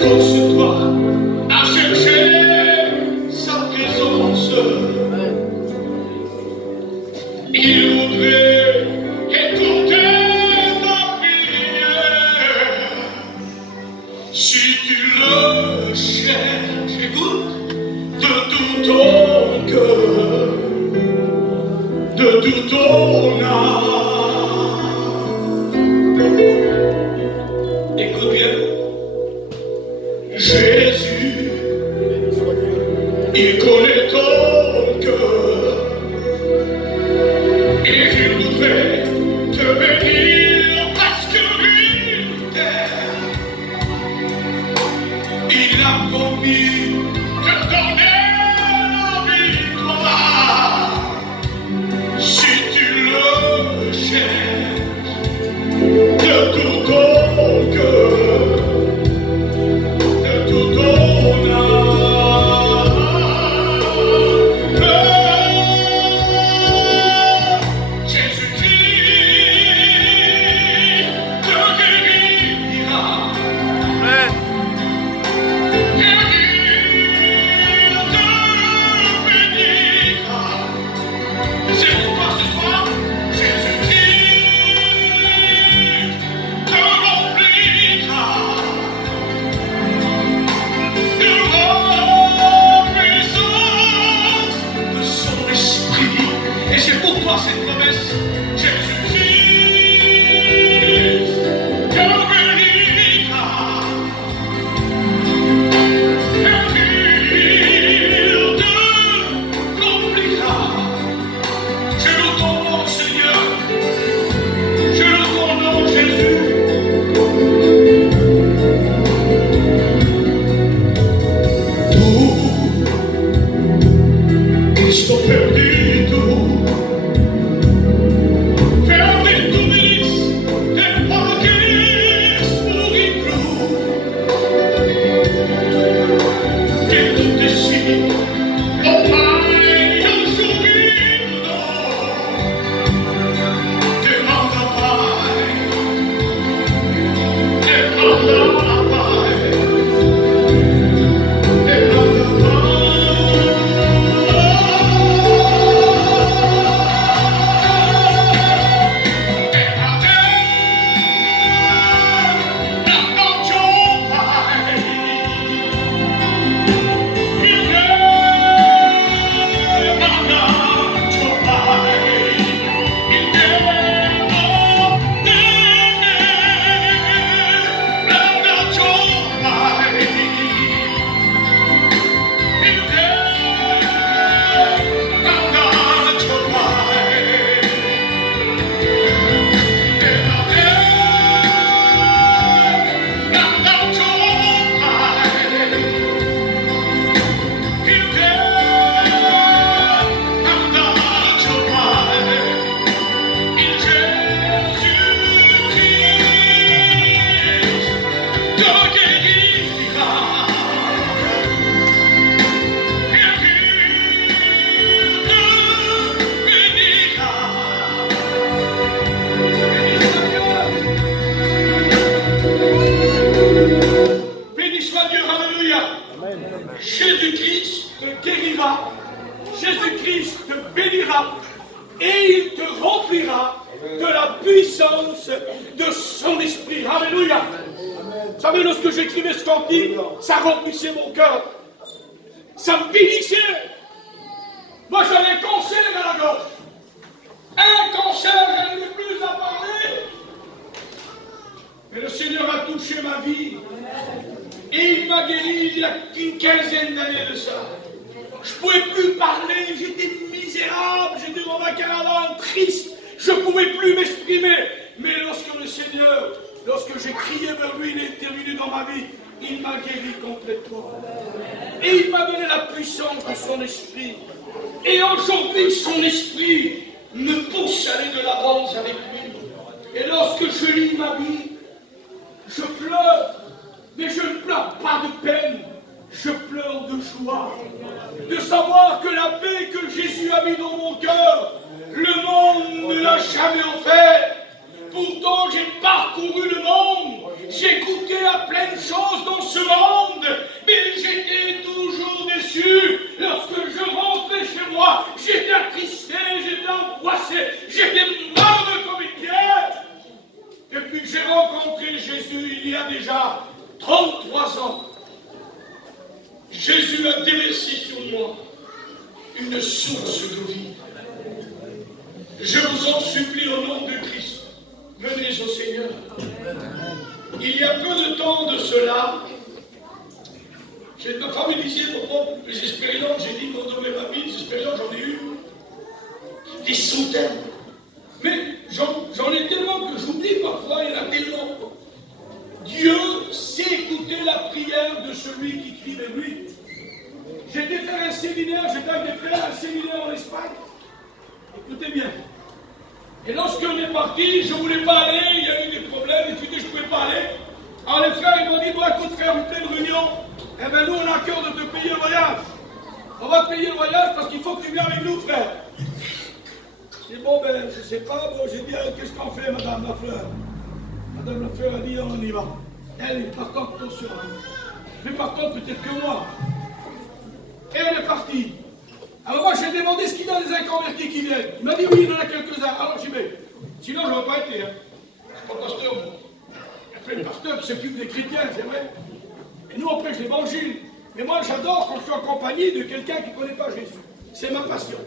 force-toi à chercher sa présence. Il voudrait écouter ta prière. Si tu le cherches, écoute, de tout ton cœur, de tout ton âme. Écoute bien, Jésus, il connaît ton cœur et il voudrait te bénir parce que lui t'aime. Il a promis de donner la victoire si tu le cherches de tout ton cœur, de tout ton âme. Cette promesse, Jésus-Christ te bénira et il te comblira. Je loue ton nom, Seigneur, je loue ton nom, Jésus. Tu, Cristo perdido, Jésus-Christ te guérira, Jésus-Christ te bénira et il te remplira de la puissance de son esprit. Alléluia. Vous savez, lorsque j'écrivais ce cantique, ça remplissait mon cœur. Ça me bénissait. Moi, j'avais un cancer à la gorge. Un cancer, je n'avais plus à parler. Mais le Seigneur a touché ma vie. Et il m'a guéri il y a une quinzaine d'années de ça. Je ne pouvais plus parler, j'étais misérable, j'étais dans ma caravane, triste, je ne pouvais plus m'exprimer. Mais lorsque le Seigneur, lorsque j'ai crié vers lui, il est intervenu dans ma vie, il m'a guéri complètement. Et il m'a donné la puissance de son esprit. Et aujourd'hui, son esprit me pousse à aller de l'avance avec lui. Et lorsque je lis ma vie, je pleure. Mais je ne pleure pas de peine, je pleure de joie. De savoir que la paix que Jésus a mis dans mon cœur, le monde ne l'a jamais offert. Pourtant, j'ai parcouru le monde, j'ai goûté à plein de choses dans ce monde. Jésus, il y a déjà 33 ans, Jésus a déversé sur moi une source de vie. Je vous en supplie au nom de Christ, venez au Seigneur. Il y a peu de temps de cela, ma femme me disait, les expériences, j'ai dit, dans ma vie, les expériences, j'en ai eu des centaines. Mais j'en ai tellement que j'oublie parfois, il y en a tellement. Dieu sait écouter la prière de celui qui crie de lui. J'ai été faire un séminaire, en Espagne. Écoutez bien. Et lorsqu'on est parti, je ne voulais pas aller, il y a eu des problèmes, et puis je ne pouvais pas aller. Alors les frères, ils m'ont dit, bon écoute frère, vous faites une réunion, eh bien nous on a à cœur de te payer le voyage. On va te payer le voyage parce qu'il faut que tu viennes avec nous frère. J'ai dit bon ben je ne sais pas, bon j'ai dit qu'est-ce qu'on fait madame Lafleur. Madame Lafleur a dit on y va. Elle est partante, attention. Mais partante peut-être que moi. Et on est parti. Alors moi j'ai demandé ce qu'il y a des inconvertis qui viennent. Il m'a dit oui, il y en a quelques-uns. Alors j'y vais. Sinon je n'aurais pas été. Hein. Je ne suis pas pasteur moi. Il y a plein de pasteurs qui s'occupent des chrétiens, c'est vrai. Et nous on prêche l'évangile. Mais moi j'adore quand je suis en compagnie de quelqu'un qui ne connaît pas Jésus. C'est ma passion.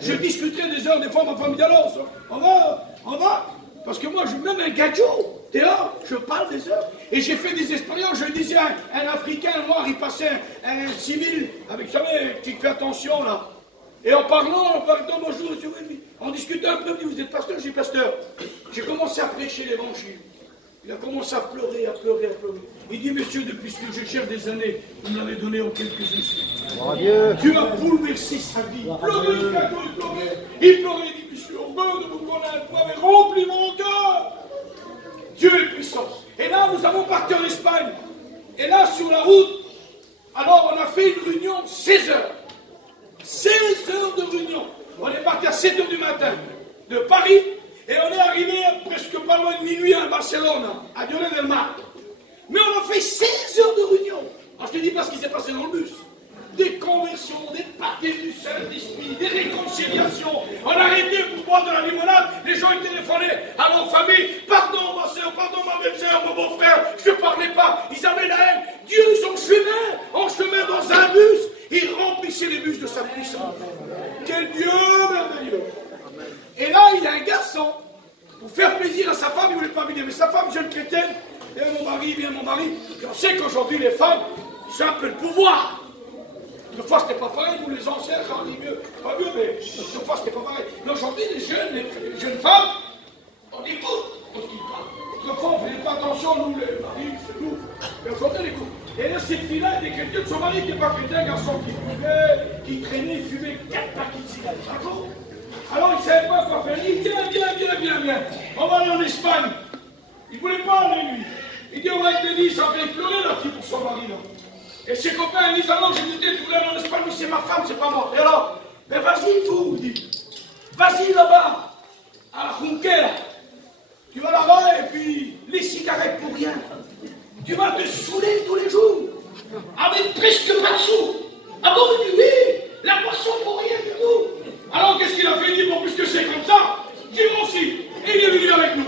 Je discuterai des heures, des fois ma femme dit alors, on va. Parce que moi je même un gadjo. Dehors, je parle des heures. Et j'ai fait des expériences. Je disais à un Africain noir, il passait un civil avec, vous savez, qui fait attention là. Et en parlant, bonjour, monsieur Wendy. On discutait un peu, il dit, vous êtes pasteur? J'ai pasteur. J'ai commencé à prêcher l'évangile. Il a commencé à pleurer. Il dit, monsieur, depuis ce que je cherche des années, vous me l'avez donné en quelques instants. Dieu a bouleversé sa vie. Il pleurait, il dit, monsieur, on veut de vous connaître, vous m'avez rempli mon cœur. Dieu est puissant. Et là, nous avons parti en Espagne. Et là, sur la route, alors on a fait une réunion 16 heures. 16 heures de réunion. On est parti à 7 heures du matin de Paris. Et on est arrivé presque pas loin de minuit à Barcelone, à Lloret del Mar. Mais on a fait 16 heures de réunion. Alors je te dis pas ce qui s'est passé dans le bus. Des conversions, des baptêmes du Saint-Esprit, des réconciliations. On a arrêté pour boire de la limonade. Les gens ils téléphonaient à nos familles. Pardon ma soeur, pardon ma belle-sœur, mon beau-frère. Je ne parlais pas. Ils avaient la haine. Dieu, en chemin dans un bus. Il remplissait les bus de sa puissance. Quel Dieu merveilleux. Et là, il y a un garçon. Pour faire plaisir à sa femme, il ne voulait pas venir. Mais sa femme, jeune chrétienne, viens mon mari. Et on sait qu'aujourd'hui, les femmes, ils ont un peu le pouvoir. Autrefois, c'était pas pareil, nous les anciens, j'en dis mieux, pas mieux, mais autrefois, c'était pas pareil. Mais aujourd'hui, les jeunes femmes, on écoute ce qu'ils parlent. Autrefois, on ne faisait pas attention, nous, les maris, c'est nous. Mais aujourd'hui, on écoute. Et là, cette fille-là était chrétienne, son mari n'était pas chrétien, un garçon qui buvait, qui traînait, il fumait 4 paquets de cigarettes chaque jour. Alors, il ne savait pas quoi faire. Il dit, viens. On va aller en Espagne. Il ne voulait pas aller, lui. Il dit, on va être bénis, ça fait pleurer la fille pour son mari, là. Et ses copains disent, ah non, j'ai dit, tu voulais aller en Espagne, mais c'est ma femme, c'est pas moi. Et alors, ben vas-y, vous dit. Vas-y là-bas, à la Junquera. Tu vas là-bas et puis les cigarettes pour rien. Tu vas te saouler tous les jours. Avec presque pas de sous. Ah bon, il dit, oui, la boisson pour rien du tout. Alors qu'est-ce qu'il a fait? Il dit, bon, puisque c'est comme ça, j'y vais aussi. Et il est venu avec nous.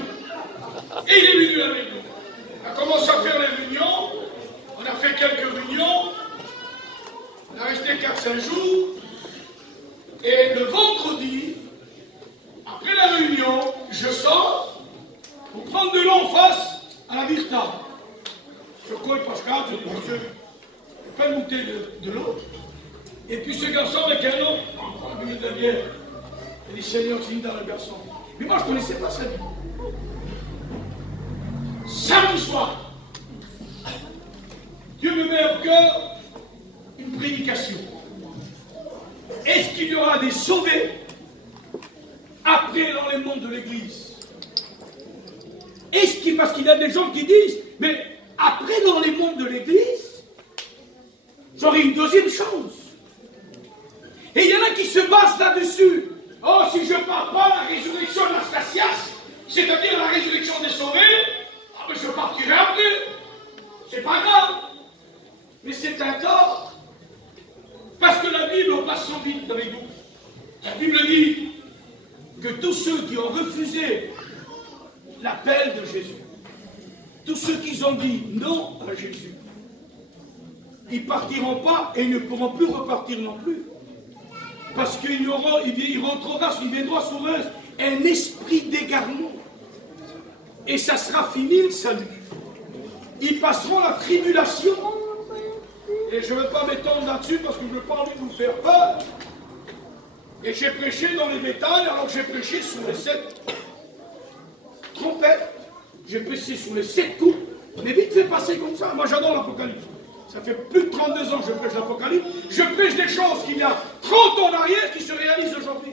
On a commencé à faire les réunions. On a fait quelques réunions, on a resté 4-5 jours, et le vendredi, après la réunion, je sors pour prendre de l'eau en face à la Virta. Je cours Pascal, je dis, monsieur, je peux monter de l'eau. Et puis ce garçon avec un autre, on a bu de la bière. Il dit, Seigneur, c'est une dans le garçon. Mais moi, je ne connaissais pas sa vie. Samedi soir, Dieu me met au cœur une prédication. Est-ce qu'il y aura des sauvés après dans les mondes de l'Église? Parce qu'il y a des gens qui disent, mais après dans les mondes de l'Église, j'aurai une deuxième chance. Et il y en a qui se basent là-dessus. Oh, si je ne pars pas à la résurrection d'Anastasias, c'est-à-dire la résurrection des sauvés, ah, ben je partirai après. C'est pas grave. Mais c'est un tort. Parce que la Bible passe son vite avec vous. La Bible dit que tous ceux qui ont refusé l'appel de Jésus, tous ceux qui ont dit non à Jésus, ils ne partiront pas et ils ne pourront plus repartir non plus. Parce qu'il viendra sur eux un esprit d'égarement. Et ça sera fini le salut. Ils passeront la tribulation. Et je ne veux pas m'étendre là-dessus parce que je ne veux pas envie de vous faire peur. Et j'ai prêché dans les détails, alors j'ai prêché sur les 7 trompettes. J'ai prêché sur les 7 coups. Mais vite fait passer comme ça. Moi j'adore l'Apocalypse. Ça fait plus de 32 ans que je prêche l'Apocalypse. Je prêche des choses qu'il y a 30 ans en arrière qui se réalisent aujourd'hui.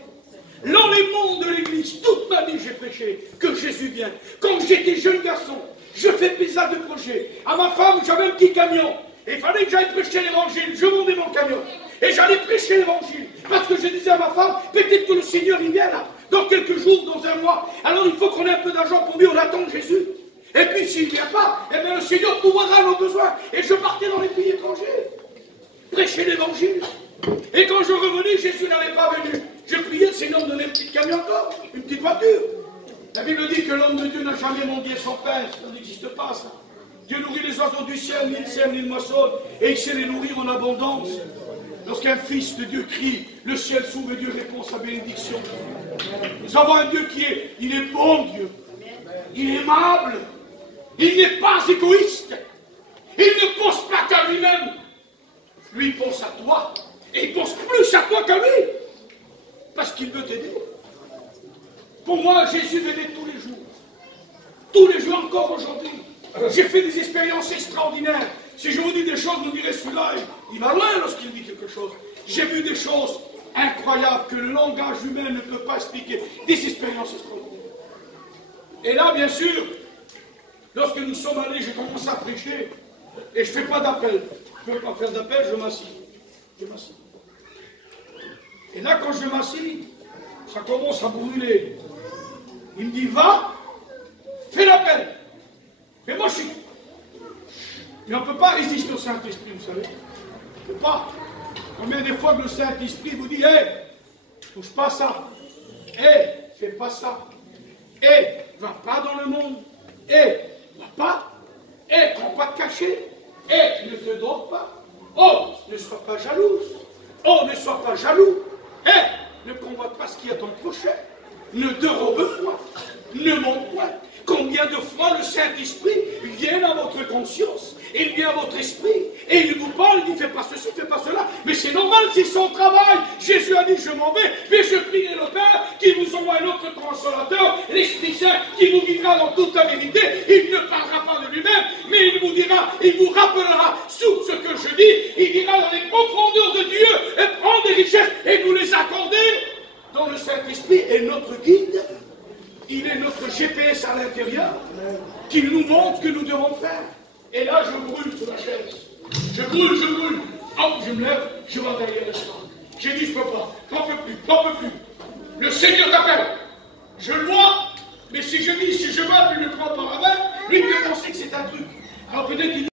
Dans les mondes de l'Église, toute ma vie j'ai prêché que Jésus vient. Quand j'étais jeune garçon, je fais pizza de projet. À ma femme, j'avais un petit camion. Et il fallait que j'aille prêcher l'évangile. Je vendais mon camion. Et j'allais prêcher l'évangile. Parce que je disais à ma femme, peut-être que le Seigneur il vient là. Dans quelques jours, dans un mois. Alors il faut qu'on ait un peu d'argent pour lui, on attend Jésus. Et puis s'il ne vient pas, eh bien le Seigneur pourvoira nos besoins. Et je partais dans les pays étrangers. Prêcher l'évangile. Et quand je revenais, Jésus n'avait pas venu. Je priais, le Seigneur me donnait une petite camion encore, une petite voiture. La Bible dit que l'homme de Dieu n'a jamais mendié son pain. Ça n'existe pas, ça. Dieu nourrit les oiseaux du ciel, ni le sème, ni le moissonne, et il sait les nourrir en abondance. Lorsqu'un fils de Dieu crie, le ciel s'ouvre et Dieu répond sa bénédiction. Nous avons un Dieu il est bon Dieu. Il est aimable. Il n'est pas égoïste. Il ne pense pas qu'à lui-même. Lui, il pense à toi. Et il pense plus à toi qu'à lui. Parce qu'il veut t'aider. Pour moi, Jésus m'aide tous les jours. Tous les jours, encore aujourd'hui. J'ai fait des expériences extraordinaires. Si je vous dis des choses, vous direz celui-là, il va loin lorsqu'il dit quelque chose. J'ai vu des choses incroyables que le langage humain ne peut pas expliquer. Des expériences extraordinaires. Et là, bien sûr, lorsque nous sommes allés, j'ai commencé à prêcher. Et je ne fais pas d'appel. Je ne peux pas faire d'appel, je m'assis. Je m'assis. Et là, quand je m'assis, ça commence à brûler. Il me dit, va, fais l'appel. Mais moi, je suis... Mais on ne peut pas résister au Saint-Esprit, vous savez. On ne peut pas. Combien de fois que le Saint-Esprit vous dit, hé, touche pas ça. Hé, fais pas ça. Hé, va pas dans le monde. Hé, va pas. Hé, prends pas de cachet. Hé, ne te dors pas. Oh, ne sois pas jalouse. Oh, ne sois pas jaloux. Hé, ne convoite pas ce qui est ton prochain. Ne dérobe point. Ne monte point. Combien de fois le Saint-Esprit vient à votre conscience, il vient à votre esprit, et il vous parle, il dit fais pas ceci, fais pas cela. Mais c'est normal, c'est son travail. Jésus a dit je m'en vais, mais je prierai le Père qui vous envoie un autre consolateur, l'Esprit Saint qui vous guidera dans toute la vérité. Il ne parlera pas de lui-même, mais il vous dira, il vous rappellera tout ce que je dis. Il dira dans les profondeurs de Dieu, et prendre des richesses et nous les accorder. Dans le Saint-Esprit est notre guide. Il est notre GPS à l'intérieur, qui nous montre ce que nous devons faire. Et là, je brûle sur la chaise. Je brûle. Hop, je me lève, je vais derrière le sang. J'ai dit, je ne peux pas, j'en peux plus. Le Seigneur t'appelle. Je le vois, mais si je dis, si je vais, lui le prends par la main, lui peut penser que c'est un truc. Alors peut-être qu'il